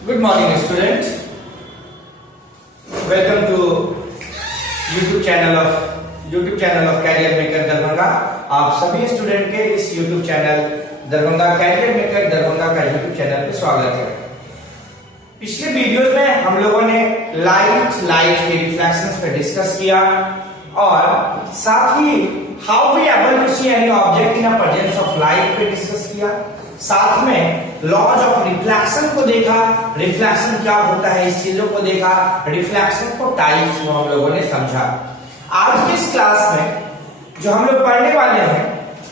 Good morning students. Welcome to YouTube channel of Career Maker Darbhanga. आप सभी student के इस YouTube channel Darbhanga career maker Darbhanga का YouTube चैनल पे स्वागत है। पिछले वीडियोस में हम लोगों ने लाइट के रिफ्लेक्शंस पे डिस्कस किया और साथ ही how we able to see any object in a presence of light पे डिस्कस किया। साथ में लॉज ऑफ रिफ्लेक्शन को देखा, रिफ्लेक्शन क्या होता है इस चीजों को देखा, रिफ्लेक्शन को टाइप्स को हम लोगों ने समझा। आज की इस क्लास में जो हम लोग पढ़ने वाले हैं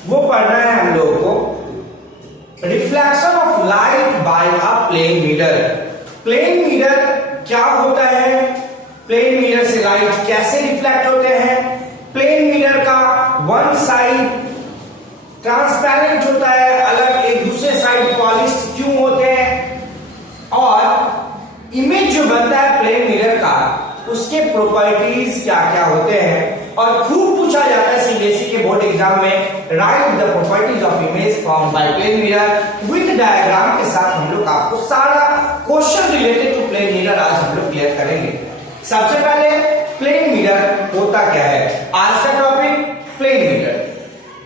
वो पढ़ना है हम लोगों को reflection of light by a plane mirror. Plane mirror क्या होता है, प्लेन मिरर से लाइट कैसे रिफ्लेक्ट होते हैं, प्लेन मिरर का वन साइड ट्रांसपेरेंट होता है, अलग एक दूसरे साइड पॉलिश्ड क्यों होते हैं, और इमेज जो बनता है प्लेन मिरर का उसके प्रॉपर्टीज क्या क्या होते हैं। और खूब पूछा जाता है सीबीएसई के बोर्ड एग्जाम में, write the properties of image form by plane mirror with diagram के साथ हम लोग आपको सारा question related to plane mirror आज हम लोग क्लियर करेंगे। सबसे पहले प्लेन मिरर होता क्या है, आज का topic plane mirror.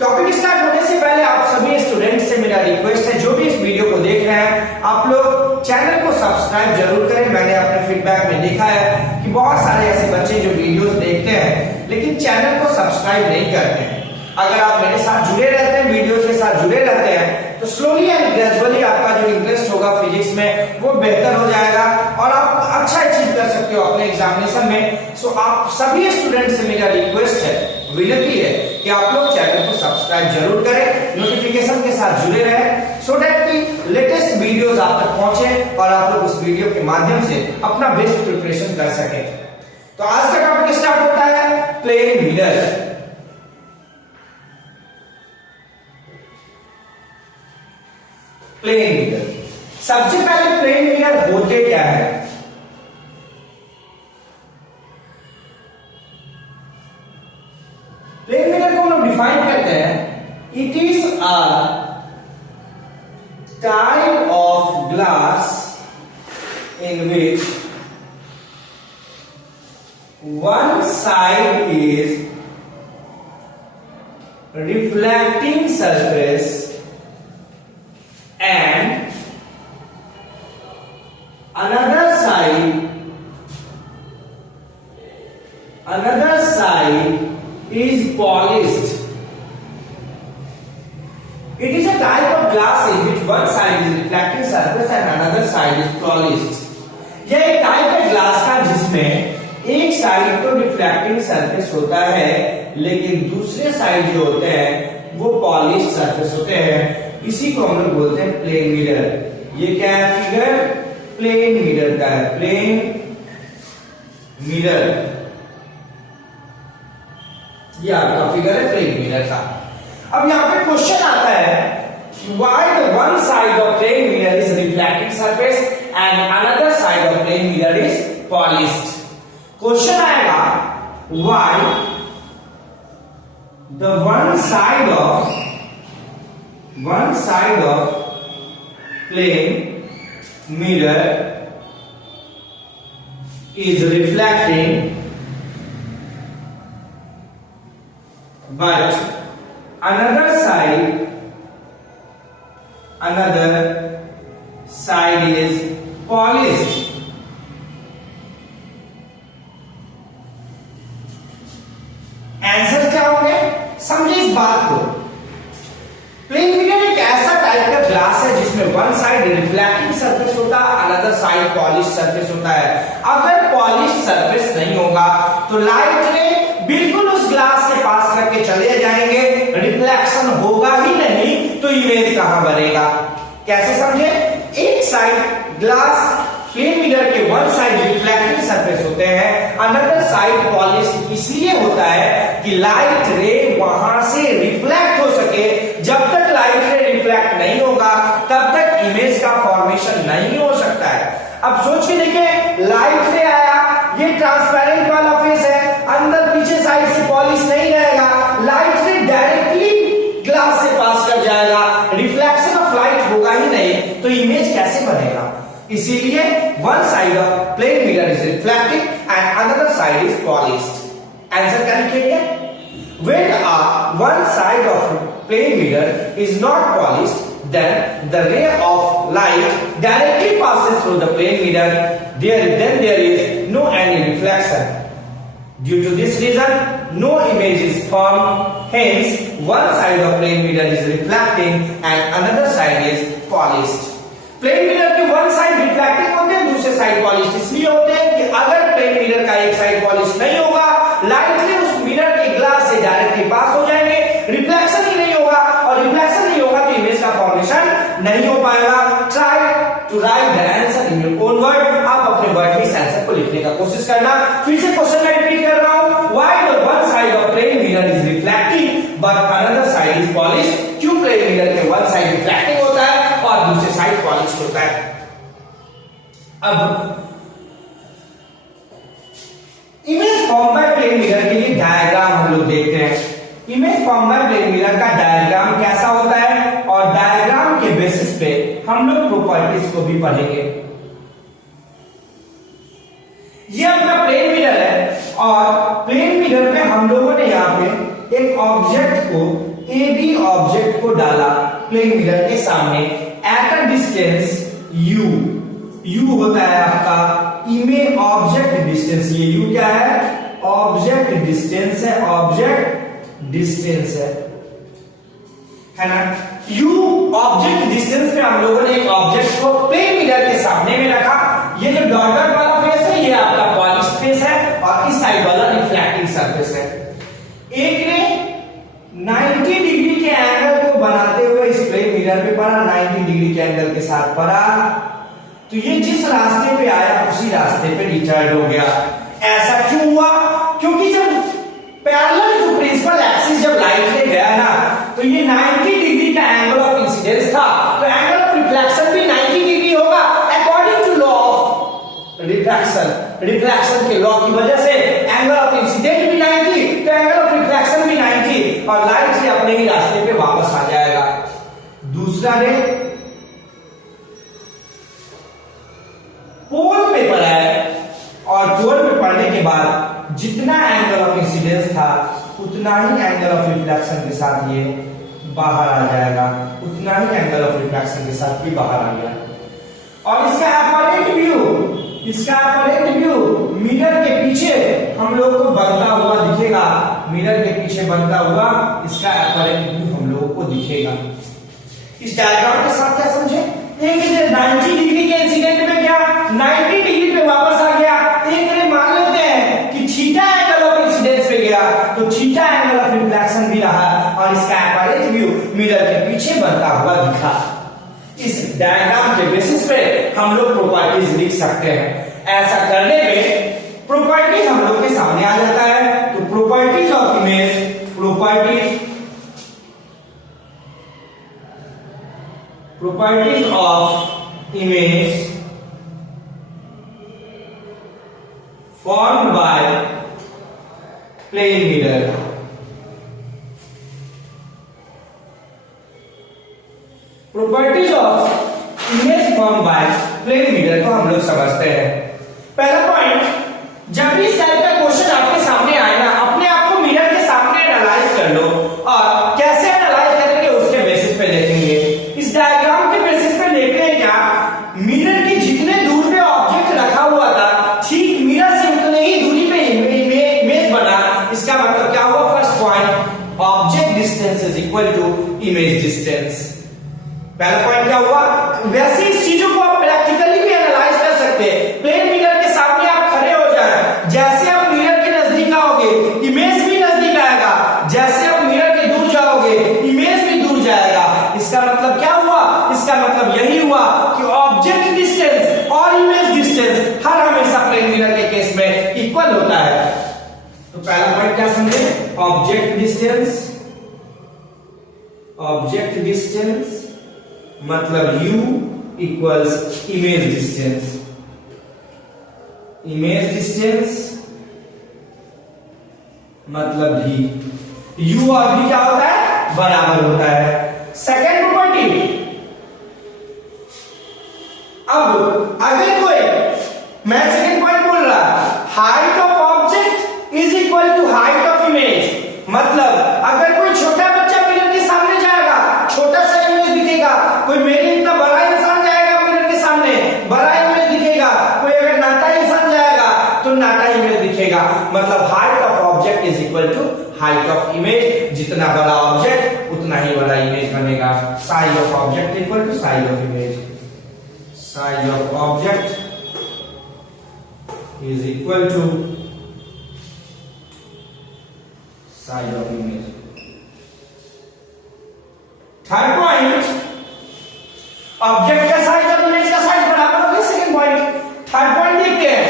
Topic start होने से पहले आप सभी स्टूडेंट से मेरा रिक्वेस्ट है, जो भी इस वीडियो को देख रहे हैं आप लोग चैनल को सब्सक्राइब जरूर करें। मैंने अपने फीडबैक में देखा है कि बहुत सारे ऐसे बच्चे जो वीडियोस देखते हैं लेकिन चैनल को सब्सक्राइब नहीं करते हैं। अगर आप मेरे साथ जुड़े रहते हैं, वीडियोस के साथ जुड़े रहते हैं, तो स्लोली एंड ग्रेजुअली आपका जो इंटरेस्ट होगा फिजिक्स में वो बेहतर हो जाएगा और आप अच्छा अचीव कर सकते हो अपने एग्जामिनेशन में। सो आप सभी स्टूडेंट से मेरा रिक्वेस्ट है, विनती है कि आप लोग चैनल को सब्सक्राइब जरूर करें, नोटिफिकेशन के साथ जुड़े रहें, सो दैट कि लेटेस्ट वीडियोस आप तक पहुंचे और आप लोग उस वीडियो के माध्यम से अपना बेस्ट प्रिपरेशन कर सकें। तो आज का टॉपिक स्टार्ट होता है प्लेन मिरर। प्लेन मिरर, सबसे पहले प्लेन मिरर होते क्या है। प्लेन मिरर को हम लोग डिफाइन करते हैं, it is a type of glass in which one side is reflecting surface and another side is polished. It is a type of glass in which one side is reflecting surface and another side is polished. यह एक type है glass का जिसमें एक side तो reflecting surface होता है लेकिन दूसरे साइड जो होते हैं वो पॉलिश्ड सरफेस होते हैं। इसी को हम लोग बोलते हैं प्लेन मिरर। ये क्या है फिगर, प्लेन मिरर का है, प्लेन मिरर। ये आपका फिगर है प्लेन मिरर का। अब यहां पे क्वेश्चन आता है why the one side of plane mirror is reflecting surface and another side of plane mirror is polished. Question आएगा why the one side of plane mirror is reflecting but another side is polished। Answer क्या होंगे, समझिए इस बात को। Plane mirror एक ऐसा type का ग्लास है जिसमें वन साइड रिफ्लेक्टिंग सरफेस होता है, अनदर साइड पॉलिश सरफेस होता है। अगर पॉलिश सरफेस नहीं होगा तो लाइट रे बिल्कुल उस ग्लास से पास करके चले जाएंगे, रिफ्लेक्शन होगा ही नहीं, तो इमेज कहां बनेगा। कैसे समझे, एक साइड ग्लास प्लेन मिरर के वन साइड रिफ्लेक्टिंग सरफेस होते हैं, अनदर साइड पॉलिश इसलिए होता है कि लाइट रे वहां से रिफ्लेक्ट हो सके। जब तक लाइट रे रिफ्लेक्ट नहीं होगा तब तक इमेज का फॉर्मेशन नहीं हो सकता है। अब सोच के देखिए, लाइट रे आया, ये ट्रांसपेरेंट वाला फेस है, अंदर पीछे साइड से पॉलिश नहीं रहेगा, लाइट रे डायरेक्टली ग्लास से पास कर जाएगा, रिफ्लेक्शन ऑफ लाइट होगा ही नहीं, तो इमेज कैसे बनेगा। इसीलिए one side of plane mirror is reflecting and another side is polished. Answer क्या लिखेंगे? When one side of plane mirror is not polished, then the ray of light directly passes through the plane mirror. There is no any reflection. Due to this reason, no image is formed. Hence, one side of plane mirror is reflecting and another side is polished. Plane mirror के one side reflecting होते हैं, दूसरे side polish इसलिए होते हैं कि अगर plane mirror का एक साइड पॉलिश नहीं होगा, लाइट उस मिरर के ग्लास से डायरेक्टली पास हो जाएंगे, रिफ्लेक्शन ही नहीं होगा, और रिफ्लेक्शन नहीं होगा तो इमेज का फॉर्मेशन नहीं हो पाएगा। Try to write the answer in your own word. आप अपने वर्ड में इस आंसर को लिखने का कोशिश करना। फिर से क्वेश्चन मैं रिपीट कर रहा हूं, why the one side of plane mirror is reflecting but another side is polished? क्यों प्लेन मिरर के वन साइड रिफ्लेक्टिंग होता है और दूसरे साइड पॉलिश होता है? अब image form by plane mirror के लिए डायग्राम हम लोग देखते हैं। Image form by plane mirror का डायग्राम कैसा होता है, और डायग्राम के बेसिस पे हम लोग प्रॉपर्टीज को भी पढ़ेंगे। ये अपना प्लेन मिरर है, और प्लेन मिरर में हम लोगों ने यहाँ पे एक ऑब्जेक्ट को, ए बी ऑब्जेक्ट को डाला प्लेन मिरर के सामने at a distance u। u होता है आपका इमेज ऑब्जेक्ट डिस्टेंस। ये u क्या है? ऑब्जेक्ट डिस्टेंस है, ऑब्जेक्ट डिस्टेंस है ना। u ऑब्जेक्ट डिस्टेंस में हम लोगों ने एक ऑब्जेक्ट को प्लेन मिरर के सामने में रखा। ये जो डॉटेड वाला फेस है ये आपका पॉलिश फेस है, और इस साइड वाला रिफ्लेक्टिंग सरफेस है। एक ने 90 डिग्री के एंगल को बनाते हुए इस प्लेन मिरर पे पड़ा, 90 डिग्री के एंगल के साथ पड़ा, तो ये जिस रास्ते पे आया उसी रास्ते पे रिटर्न हो गया। ऐसा क्यों हुआ? क्योंकि जब पैरेलल टू प्रिंसिपल एक्सिस जब लाइट ले गया ना, तो ये 90 डिग्री का एंगल ऑफ इंसिडेंस था, तो एंगल ऑफ रिफ्लेक्शन भी 90 डिग्री होगा according to law of reflection. Reflection के लॉ की वजह से एंगल ऑफ इंसिडेंट भी 90, तो एंगल ऑफ रिफ्लेक्शन भी 90, और लाइट से अपने ही रास्ते पे वापस आ जाएगा। दूसरा रे पोल पे पड़ा है, और पोल पे पड़ने के बाद जितना एंगल ऑफ इंसिडेंस था उतना ही एंगल ऑफ रिफ्लेक्शन के साथ ये बाहर आ जाएगा, उतना ही एंगल ऑफ रिफ्लेक्शन के साथ भी बाहर आ गया। और इसका अपरेंट व्यू मिरर के पीछे हम लोग को बनता हुआ दिखेगा। मिरर के पीछे बनता हुआ इसका अपरेंट व्यू हम लोग को दिखेगा। इस डायग्राम के साथ क्या समझे? एक 90 डिग्री के इंसिडेंट में क्या 90 डिग्री पे वापस आ गया। एक ने मान लेते हैं कि थीटा एंगल ऑफ इंसिडेंस पे गया, तो थीटा एंगल ऑफ रिफ्लेक्शन भी रहा, और इसका अपरेंट व्यू मिरर के पीछे बनता हुआ दिखा। इस डायग्राम के बेसिस पे हम लोग प्रॉपर्टीज लिख सकते हैं। ऐसा करने पे प्रॉपर्टीज हम लोग के सामने आ जाता है। तो properties of image, properties of image formed by plane mirror। Properties of image form by plane mirror को हम लोग समझते हैं। पहला पॉइंट, जब भी इस टाइप का क्वेश्चन आपके सामने आए ना, अपने आप को मिरर के सामने एनालाइज कर लो, और कैसे एनालाइज करेंगे उसके बेसिस पे देखेंगे। इस डायग्राम के बेसिस पे देखते हैं क्या, मिरर के जितने दूर पे ऑब्जेक्ट रखा हुआ था, ठीक मिरर से उतने ही दूरी पे इमेज बना। इसका मतलब क्या हुआ? First point, object distance is equal to image distance. पहला पॉइंट क्या हुआ? वैसे इस चीजों को आप प्रैक्टिकली भी एनालाइज कर सकते हैं। प्लेन मिरर के सामने आप खड़े हो जाए, जैसे आप मिरर के नजदीक आओगे इमेज भी नजदीक आएगा, जैसे आप मिरर के दूर जाओगे इमेज भी दूर जाएगा। इसका मतलब क्या हुआ? इसका मतलब यही हुआ कि ऑब्जेक्ट डिस्टेंस और इमेज डिस्टेंस हर हमेशा प्लेन मिरर के केस में इक्वल होता है। तो पहला पॉइंट क्या समझे? ऑब्जेक्ट डिस्टेंस मतलब u equals image distance. Image distance मतलब v। u और v क्या होता है? बराबर होता है। सेकेंड प्रॉपर्टी, अब अगर कोई, मैं सेकंड पॉइंट बोल रहा, height of object is equal to height of image. मतलब अगर कोई छोटा बच्चा मिरर के सामने जाएगा, छोटा सा इमेज दिखेगा, कोई मेरे इतना बड़ा इंसान जाएगा मिरर के सामने, बड़ा इमेज दिखेगा, कोई अगर नाटा इंसान जाएगा तो नाटा इमेज दिखेगा। मतलब height of object is equal to height of image. जितना बड़ा ऑब्जेक्ट उतना ही बड़ा इमेज बनेगा। Size of object equal to size of image. साइज ऑफ ऑब्जेक्ट is equal to size of image. Third point, object का साइज और इमेज का साइज बराबर होगा। सेकंड पॉइंट, थर्ड पॉइंट देखते हैं।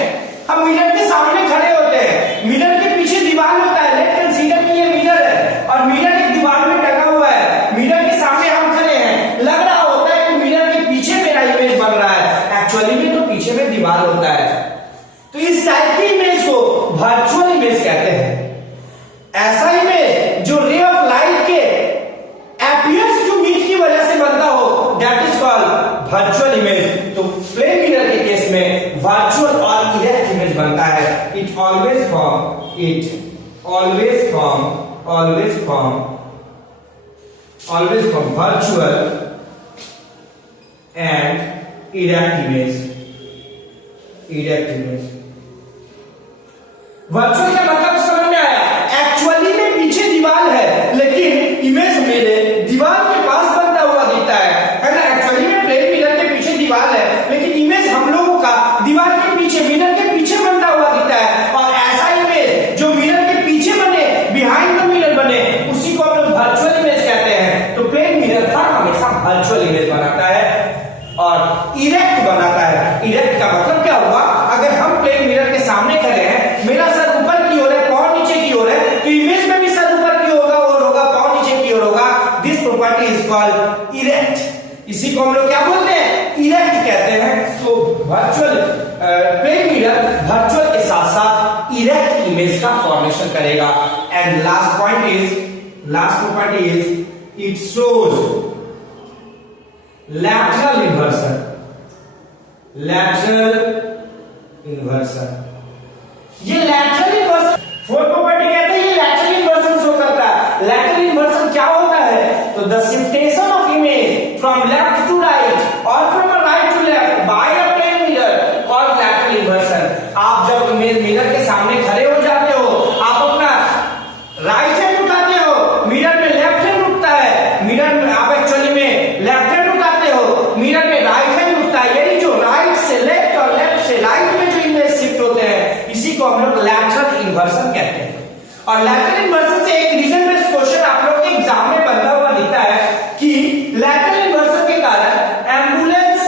हम मिरर के सामने खड़े होते हैं, मिरर के पीछे दीवार होता है। लेट कंसीडर कि ये मिरर है और मिरर एक दीवार में टंगा हुआ है। मिरर के सामने हम खड़े हैं, लग रहा होता है कि मिरर के पीछे मेरा इमेज बन रहा है, एक्चुअली में तो पीछे में दीवार होता है। तो इस टाइप की इमेज को वर्चुअल इमेज कहते हैं। ऐसा इमेज जो रे ऑफ लाइट के अपीयरेंस टू मीट की वजह से बनता हो, that is called virtual image. तो प्लेन मिरर के केस में वर्चुअल और इरेक्ट इमेज बनता है। It always form virtual and erect image. Virtual का मतलब समझ में आया? एक्चुअली में पीछे दीवार है लेकिन इमेज मेरे दीवार के पास बनता हुआ दिखता है ना। एक्चुअली में प्लेन मिरर के पीछे दीवार है लेकिन इमेज हम लोगों का दीवार के पीछे, मिरर के पीछे बनता हुआ दिखता है। और ऐसा इमेज जो मिरर के पीछे बने, बिहाइंड द मिरर बने, उसी को हम लोग वर्चुअल इमेज कहते हैं। तो प्लेन मिरर हर हमेशा वर्चुअल इमेज बनाता है और इरेक्ट बनाता है। इरेक्ट का मतलब क्या हुआ? अगर हम प्लेन मिरर के सामने खड़े हैं, मेरा सर ऊपर की ओर है, पांव नीचे की ओर है, तो इमेज में भी सर ऊपर की होगा और होगा, पांव नीचे की ओर होगा। This property is called erect. इसी को हम लोग क्या बोलते हैं? इरेक्ट कहते हैं। तो वर्चुअल प्लेन मिरर वर्चुअल के साथ साथ इरेक्ट इमेज का फॉर्मेशन करेगा। And last property is it shows lateral inversion। ये lateral inversion फोर्थ प्रॉपर्टी कहते हैं, ये lateral inversion शो करता है। lateral inversion क्या होता है? तो the shiftation of image from left to right or from right to left by a plane mirror called lateral inversion। आप जब इमेज मिरर के सामने खड़े हो जाते हो, आप अपना राइट हैंड उठाते हो, मिरर में लेफ्ट हैंड उठता है। मिरर में आप एक्चुअली में लेफ्ट हैंड उठाते हो, मिरर में राइट हैंड उठता है। यानी जो राइट से लेफ्ट और लेफ्ट से राइट में जो इमेज शिफ्ट होते हैं, इसी को हम लोग लैटरल इन्वर्सन कहते हैं। और लैटरल इन्वर्सन से एक रीजन बेस्ड क्वेश्चन आप लोग के एग्जाम में बनता हुआ दिखता है कि लैटरल इन्वर्सन के कारण एम्बुलेंस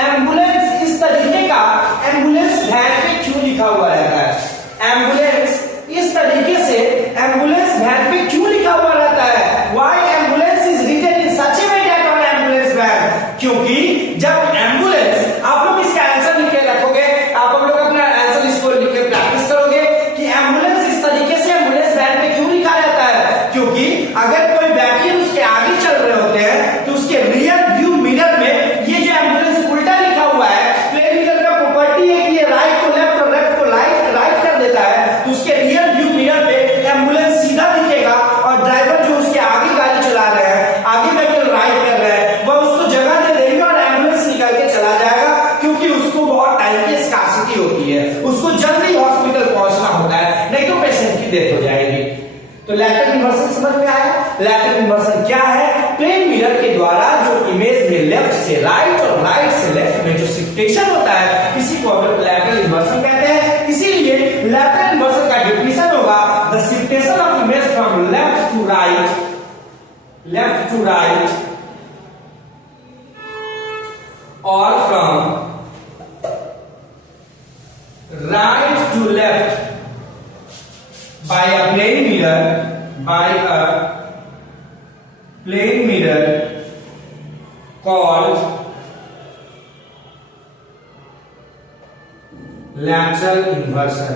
एम्बुलेंस इस तरीके का एम्बुलेंस वैन पे क्यों लिखा हुआ रहता है? एम्बुलेंस इस तरीके से एम्बुलेंस वैन पे क्यों लिखा हुआ रहता है? Why ambulance is written in such a way that on ambulance van? क्योंकि जब एम्बुलेंस, आप लोग इसका आंसर लिख के रखोगे, आप लोग अपना आंसर इसको लिख के प्रैक्टिस करोगे कि एम्बुलेंस इस तरीके से एम्बुलेंस वैन पे क्यों लिखा रहता है। क्योंकि अगर कोई व्यक्ति उसके आगे चल रहे होते हैं तो उसके रियर व्यू मिरर में ये जो एम्बुलेंस उल्टा लिखा हुआ है, प्लेन मिरर का प्रॉपर्टी है कि ये राइट को लेफ्ट और लेफ्ट को राइट कर देता है, तो उसके रियर व्यू मिरर पे एम्बुलेंस सीधा दिखेगा और ड्राइवर जो उसके आगे गाड़ी चला रहे हैं, आगे बैठकर राइट कर रहे हैं, वह उसको जगह दे देंगे और एम्बुलेंस निकल के चला जाएगा। क्योंकि उसको बहुत टाइम की स्कार्सिटी होती है, उसको जल्दी हॉस्पिटल पहुंचना होता है, नहीं तो पेशेंट की डेथ हो जाएगी। तो लैटरल इन्वर्सन समझ में आया? लैटरल इन्वर्सन क्या है? प्लेन मिरर के द्वारा जो इमेज में लेफ्ट से राइट और राइट से लेफ्ट में जो शिफ्टेशन होता है, इसी को हम लोग लैटरल इन्वर्सन कहते हैं। इसीलिए लैटरल इन्वर्सन का डेफिनेशन होगा the shiftation of image from left to right और from right to left by a plane mirror called lateral inversion।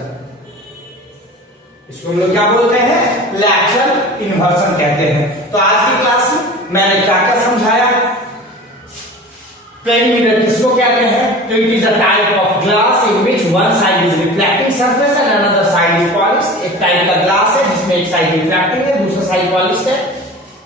इसको हम लोग क्या बोलते हैं? lateral इन्वर्सन कहते हैं। तो आज की क्लास में मैंने क्या क्या समझाया, प्लेन मिरर किसको कहते हैं, तो it is a type of glass in which one side is reflecting surface and another side is polished. एक टाइप का ग्लास है जिसमें एक साइड रिफ्लेक्टिंग है, दूसरा साइड पॉलिश्ड है।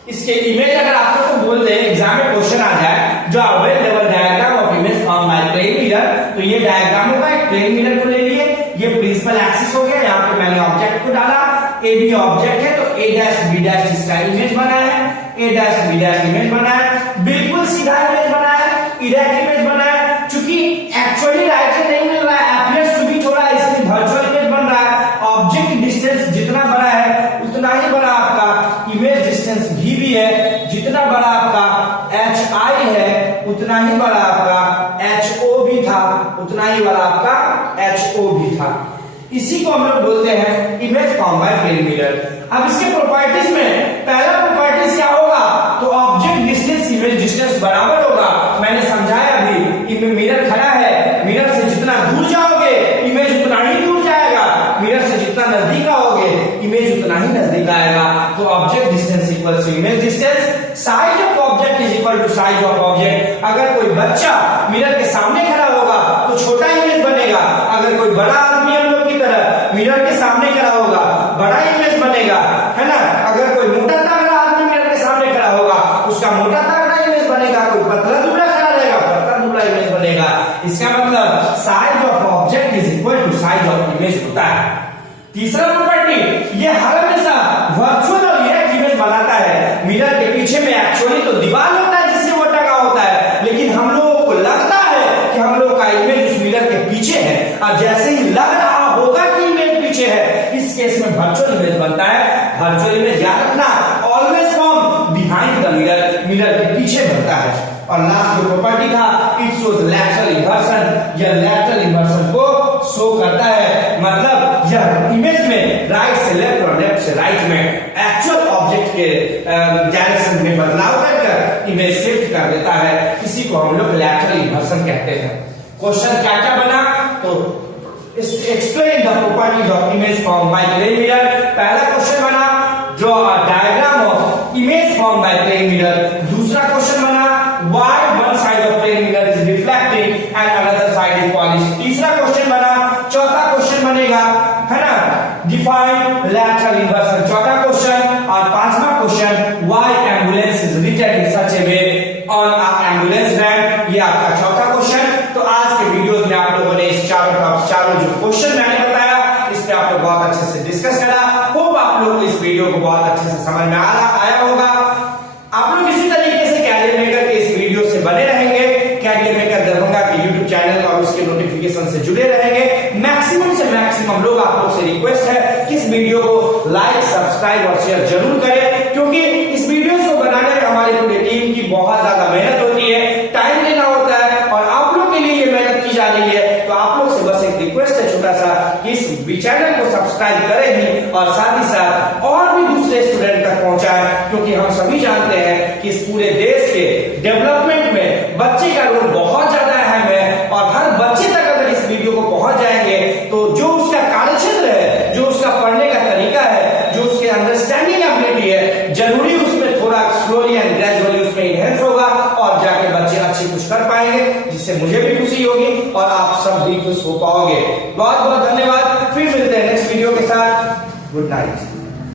इसके इमेज अगर आप लोग को बोल दे एग्जाम में क्वेश्चन आ जाए जो available diagram of image form by plane mirror, तो ये डायग्राम होगा। एक प्लेन मिरर को ले लिए, ये प्रिंसिपल एक्सिस हो गया, यहाँ पे मैंने ऑब्जेक्ट को डाला, ए बी ऑब्जेक्ट है तो ए डैश बी डैश इसका इमेज बना है, ए डैश बी डैश इमेज बना है, बिल्कुल सीधा इमेज बना है, इरेक्ट इमेज बना है। चूंकि एक्चुअली राइट से नहीं मिल रहा है, अपीयर्स टू बी थोड़ा इसलिए वर्चुअल इमेज बन रहा है। ऑब्जेक्ट डिस्टेंस जितना बड़ा है उतना ही बड़ा आपका इमेज डिस्टेंस भी है, जितना बड़ा आपका एच आई है उतना ही बड़ा आपका एच ओ भी था, उतना ही बड़ा आपका एच ओ भी था। इसी को हम लोग बोलते हैं image form by plane mirror. अब इसके प्रॉपर्टीज में पहला प्रॉपर्टीज क्या होगा, तो ऑब्जेक्ट डिस्टेंस इमेज डिस्टेंस बराबर होगा। मैंने समझाया अभी, इमेज मिरर खड़ा है, मिरर से जितना दूर जाओगे इमेज उतना ही दूर जाएगा, मिरर से जितना नजदीक आओगे इमेज उतना ही नजदीक आएगा। तो object distance equal to image distance, size of object is equal to size of object. अगर कोई बच्चा मिरर के सामने खड़ा होगा तो छोटा इमेज बनेगा, अगर कोई बड़ा आदमी हम लोग की तरह मिरर के सामने खड़ा होगा बड़ा इमेज बनेगा, है ना। अगर कोई मोटा तगड़ा आदमी मिरर के सामने खड़ा होगा उसका मोटा तगड़ा इमेज बनेगा, कोई पतला दुबला खड़ा रहेगा पतला दुबला इमेज बनेगा। इसका मतलब size of object is equal to size of image होता है। तीसरा प्रॉपर्टी, ये हर हमेशा वर्चुअल और इरेक्ट इमेज बनाता है। मिरर के पीछे में एक्चुअली तो दीवार होता है जिससे वो टंगा होता है, लेकिन हम लोगों को लगता है कि हम लोग का इमेज उस मिरर के पीछे है, और जैसे ही लग रहा होगा कि इमेज पीछे है, इस केस में वर्चुअल इमेज बनता है। वर्चुअल इमेज याद रखना, always form behind the mirror, mirror के पीछे बनता है। और लास्ट जो प्रॉपर्टी था, इट शोज लैटरल इन्वर्सन, यह लैटरल इन्वर्सन को शो करता है, मतलब यह इमेज में राइट से लेफ्ट और लेफ्ट से राइट में एक्चुअल ऑब्जेक्ट के डायरेक्शन में बदलाव कर इमेज शिफ्ट कर देता है। इसी को हम लोग लैटरल इन्वर्सन कहते हैं। क्वेश्चन क्या क्या बना, तो explain the properties of image form by plane mirror. पहला क्वेश्चन बना draw a diagram of image form by plane mirror. दूसरा क्वेश्चन बना why one side of plane mirror is reflecting and another side is polished. तीसरा question बना, चौथा question बनेगा, है ना, डिफाइन लैटरल इन्वर्सन, चौथा क्वेश्चन। और पांचवा question, why ambulance is written in such a way on a ambulance van, ये आपका चौथा क्वेश्चन। तो आज के वीडियोस में आप लोगों ने इस चारों जो क्वेश्चन मैंने बताया इस पे आप लोग बहुत अच्छे से डिस्कस करा। होप आप लोग इस वीडियो को बहुत अच्छे से समझ में आया होगा। आप लोग इसी तरीके से कैरियर मेकर के इस वीडियो से बने रहेंगे, कैरियर मेकर दरभंगा के यूट्यूब चैनल और उसके नोटिफिकेशन से जुड़े रहेंगे। मैक्सिमम से मैक्सिमम लोग आप लोग से रिक्वेस्ट है कि इस वीडियो को लाइक सब्सक्राइब और शेयर जरूर करें, क्योंकि इस वीडियो को बनाने में हमारी पूरी टीम की बहुत ज्यादा मेहनत होती है, टाइम देना होता है, और आप लोग के लिए ये मेहनत की जा रही है। तो आप लोग से बस एक रिक्वेस्ट है छोटा सा कि इस चैनल को सब्सक्राइब करें ही, और साथ ही साथ और भी दूसरे स्टूडेंट तक पहुंचाएं, क्योंकि हम सभी जानते हैं कि इस पूरे देश के डेवलपमेंट में बच्चे का रोल बहुत ज्यादा अहम है। और हर बच्चे तक अगर इस वीडियो को पहुंच जाएंगे तो जो उसका कार्यक्षेत्र है, जो उसका पढ़ने का तरीका है, जो उसके अंडरस्टैंडिंग एबिलिटी है, जरूरी उसमें थोड़ा स्लोली एंड ग्रेजुअली उसमें इनहेंस होगा, और जाके बच्चे अच्छी कुछ कर पाएंगे, जिससे मुझे भी खुशी होगी और आप सब भी खुश हो पाओगे। बहुत बहुत धन्यवाद, फिर मिलते हैं नेक्स्ट वीडियो के साथ। Good night.